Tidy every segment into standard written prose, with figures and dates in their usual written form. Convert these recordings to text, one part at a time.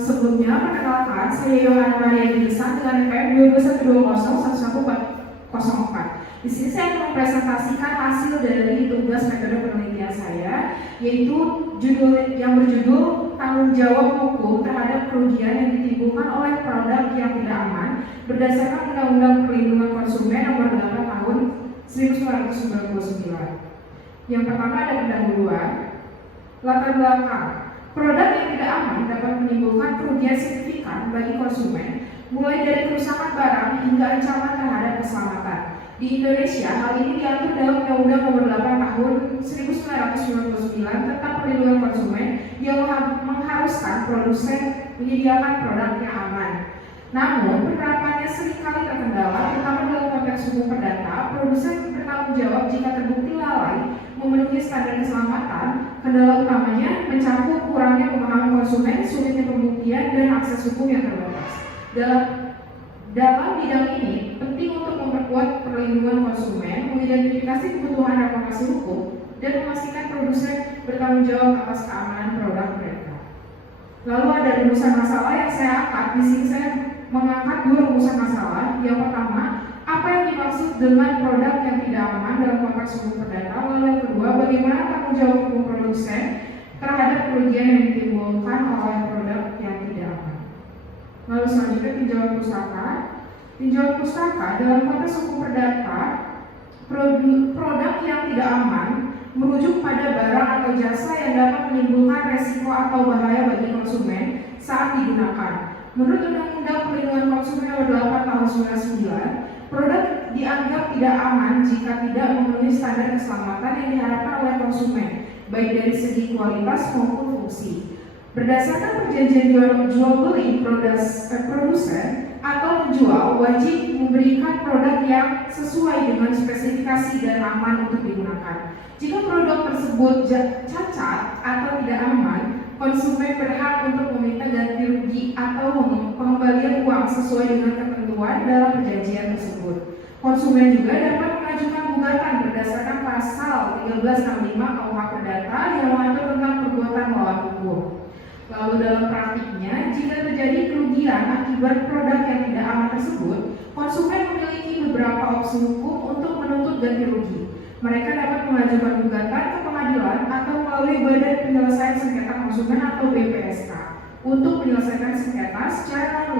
Sebelumnya, perkenalkan, saya Yohana Maria Gisa dengan NPM 21201104. Di sini saya akan mempresentasikan hasil dari tugas metode penelitian saya, yaitu yang berjudul tanggung jawab hukum terhadap kerugian yang ditimbulkan oleh produk yang tidak aman berdasarkan Undang-Undang Perlindungan Konsumen Nomor 8 Tahun 1999. Yang pertama ada pendahuluan. Latar belakang. Produk yang tidak aman dapat menimbulkan kerugian signifikan bagi konsumen, mulai dari kerusakan barang hingga ancaman terhadap keselamatan. Di Indonesia, hal ini diatur dalam Undang-Undang Nomor 8 Tahun 1999 tentang Perlindungan Konsumen yang mengharuskan produsen menyediakan produk yang aman. Namun, penerapannya seringkali terkendala, terutama dalam konteks hukum perdata. Produsen bertanggung jawab jika terbukti lalai memenuhi standar keselamatan. Kendala utamanya mencakup kurangnya pemahaman konsumen, sulitnya pembuktian, dan akses hukum yang terbatas. Dalam bidang ini, penting untuk memperkuat perlindungan konsumen, mengidentifikasi kebutuhan reformasi hukum, dan memastikan produsen bertanggung jawab atas keamanan produk mereka. Lalu ada rumusan masalah yang saya angkat. Di sini saya mengangkat dua rumusan masalah. Yang pertama, apa yang dimaksud dengan produk yang tidak aman dalam konteks hukum perdata. Lalu yang kedua, bagaimana tanggung jawab hukum produsen terhadap kerugian yang ditimbulkan oleh produk yang tidak aman. Lalu selanjutnya tinjauan pustaka. Tinjauan pustaka dalam konteks hukum perdata, produk yang tidak aman merujuk pada barang atau jasa yang dapat menimbulkan resiko atau bahaya bagi konsumen saat digunakan. Menurut Undang-Undang Perlindungan Konsumen Nomor 8 Tahun 1999, produk dianggap tidak aman jika tidak memenuhi standar keselamatan yang diharapkan oleh konsumen, baik dari segi kualitas maupun fungsi. Berdasarkan perjanjian jual beli, produsen atau penjual wajib memberikan produk yang sesuai dengan spesifikasi dan aman untuk digunakan. Jika produk tersebut cacat atau tidak aman, konsumen berhak untuk meminta ganti rugi atau pengembalian uang sesuai dengan ketentuan dalam perjanjian tersebut. Konsumen juga dapat mengajukan gugatan berdasarkan pasal 1365 KUH Perdata yang mengatur tentang perbuatan melawan hukum. Lalu dalam praktiknya, jika terjadi kerugian akibat produk yang tidak aman tersebut, konsumen memiliki beberapa opsi hukum untuk menuntut ganti rugi. Mereka dapat mengajukan gugatan ke pengadilan atau melalui Badan Penyelesaian Sengketa Konsumen atau BPSK untuk menyelesaikan sengketa secara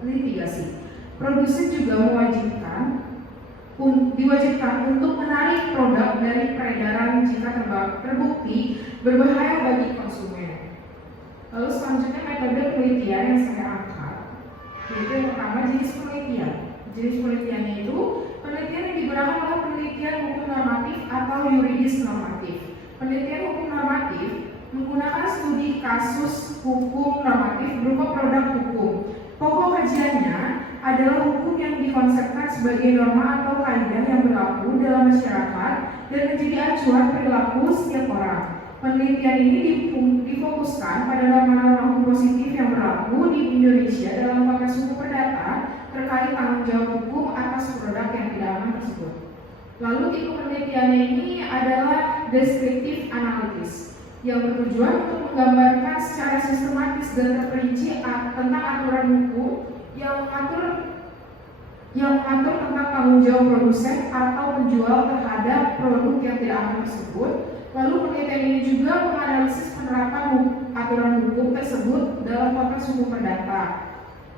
litigasi. Produsen juga diwajibkan untuk menarik produk dari peredaran jika terbukti berbahaya bagi konsumen. Lalu selanjutnya metode penelitian yang saya angkat, yaitu yang pertama jenis penelitian. Jenis penelitiannya itu penelitian yang digunakan oleh penelitian hukum normatif atau yuridis normatif. Penelitian hukum normatif menggunakan studi kasus hukum normatif berupa produk hukum. Pokok kajiannya adalah hukum yang dikonsepkan sebagai norma atau kaidah yang berlaku dalam masyarakat dan menjadi acuan perilaku setiap orang. Penelitian ini difokuskan pada norma-norma hukum positif yang berlaku di Indonesia dalam konteks hukum perdata terkait tanggung jawab hukum atas produk yang tidak aman tersebut. Lalu tipe penelitiannya ini adalah deskriptif analitis yang bertujuan untuk menggambarkan secara sistematis dan terperinci tentang aturan hukum yang mengatur tentang tanggung jawab produsen atau penjual terhadap produk yang tidak aman tersebut. Lalu penelitian ini juga menganalisis penerapan aturan hukum tersebut dalam konteks hukum perdata.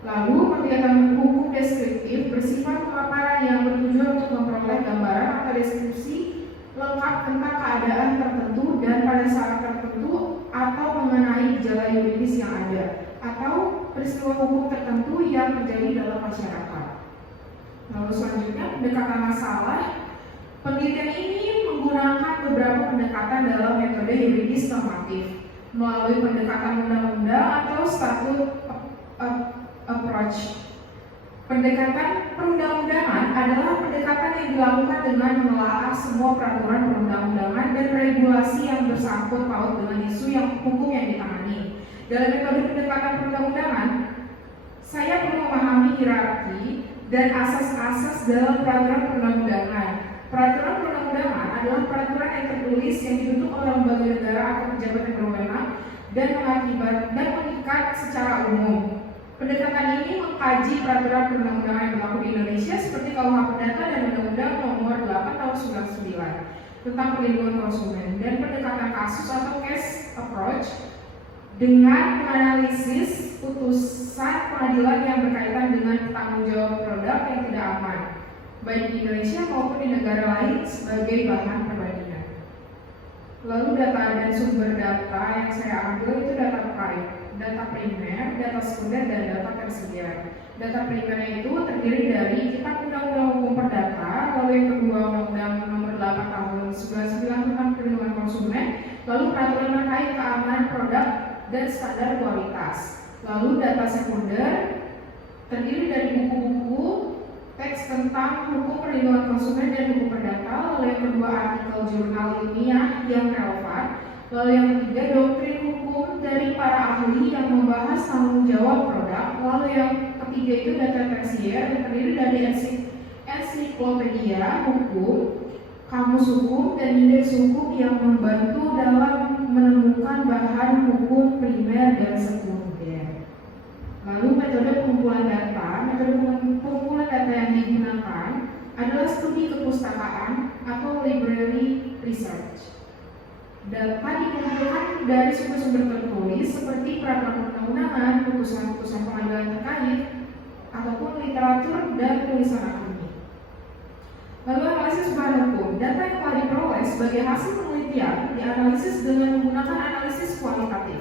Lalu penelitian hukum deskriptif bersifat pemaparan yang bertujuan untuk memperoleh gambaran atau deskripsi lengkap tentang keadaan tertentu dan pada saat tertentu atau mengenai gejala yuridis yang ada atau peristiwa hukum tertentu yang terjadi dalam masyarakat. Lalu selanjutnya pendekatan masalah. Penelitian ini menggunakan beberapa pendekatan dalam metode yuridis normatif melalui pendekatan undang-undang atau statute approach. Pendekatan perundang-undangan adalah pendekatan yang dilakukan dengan menelaah semua peraturan perundang-undangan dan regulasi yang bersangkut paut dengan isu hukum yang ditangani. Dalam metode pendekatan perundang-undangan, saya perlu memahami hierarki dan asas-asas dalam peraturan perundang-undangan. Peraturan perundang-undangan adalah peraturan yang tertulis yang dibentuk oleh lembaga negara atau pejabat yang berwenang dan mengikat secara umum. Pendekatan ini mengkaji peraturan perundang-undangan yang berlaku di Indonesia seperti KUH Perdata dan Undang-Undang Nomor 8 Tahun 99 tentang perlindungan konsumen, dan pendekatan kasus atau case approach dengan menganalisis putusan pengadilan yang berkaitan dengan tanggung jawab produk yang tidak aman, baik di Indonesia maupun di negara lain sebagai bahan perbandingan. Lalu data dan sumber data yang saya ambil itu data primer, data sekunder, dan data tersier. Data primernya itu terdiri dari Kitab Undang-Undang Hukum Perdata, lalu yang kedua Undang-Undang Nomor 8 Tahun 99 tentang perlindungan konsumen, lalu peraturan terkait keamanan produk dan standar kualitas. Lalu data sekunder terdiri dari buku-buku teks tentang hukum perlindungan konsumen dan hukum perdata, lalu yang kedua artikel jurnal ilmiah yang relevan, lalu yang ketiga doktrin hukum dari para ahli yang membahas tanggung jawab produk, lalu yang ketiga itu data tersier yang terdiri dari ensiklopedia hukum, kamus hukum, dan indeks hukum yang membantu dalam menemukan bahan hukum primer dan sekunder. Lalu metode pengumpulan data yang digunakan adalah studi kepustakaan atau library research. Data dikumpulkan dari sumber-sumber tertulis seperti peraturan perundang-undangan, putusan-putusan pengadilan terkait, ataupun literatur dan tulisan akademik. Lalu analisis bahan hukum. Data yang telah diperoleh sebagai hasil penelitian dianalisis dengan menggunakan analisis kualitatif,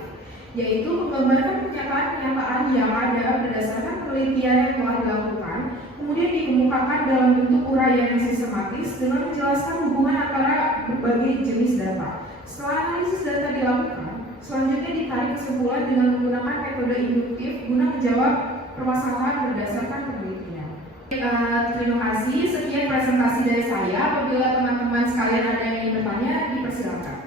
yaitu menggambarkan kenyataan-kenyataan yang ada berdasarkan penelitian yang telah dilakukan, kemudian dikemukakan dalam bentuk uraian yang sistematis dengan menjelaskan hubungan antara berbagai jenis data. Setelah analisis data dilakukan, selanjutnya ditarik kesimpulan dengan menggunakan metode induktif guna menjawab permasalahan berdasarkan penelitian. Terima kasih. Sekian presentasi dari saya. Apabila teman-teman sekalian ada yang ingin bertanya, dipersilakan.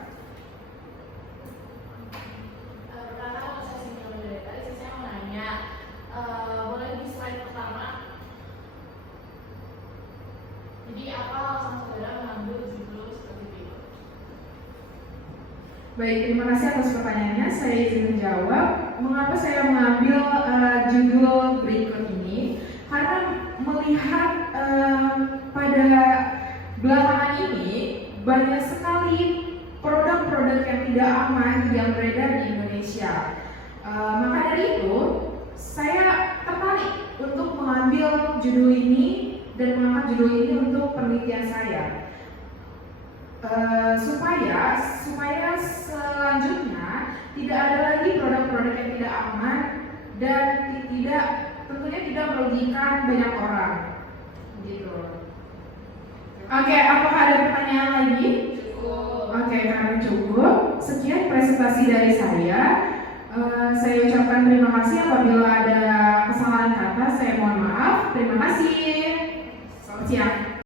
Baik, terima kasih atas pertanyaannya. Saya izin menjawab. Mengapa saya mengambil judul berikut ini? Karena melihat pada belakangan ini banyak sekali produk-produk yang tidak aman yang beredar di Indonesia. Maka dari itu, saya tertarik untuk mengambil judul ini dan mengangkat judul ini untuk penelitian saya. Supaya selanjutnya tidak ada lagi produk-produk yang tidak aman dan tentunya tidak merugikan banyak orang. Gitu. Oke, apakah ada pertanyaan lagi? Cukup. Oke, karena cukup. Sekian presentasi dari saya. Saya ucapkan terima kasih. Apabila ada kesalahan kata, saya mohon maaf. Terima kasih. Selamat siang.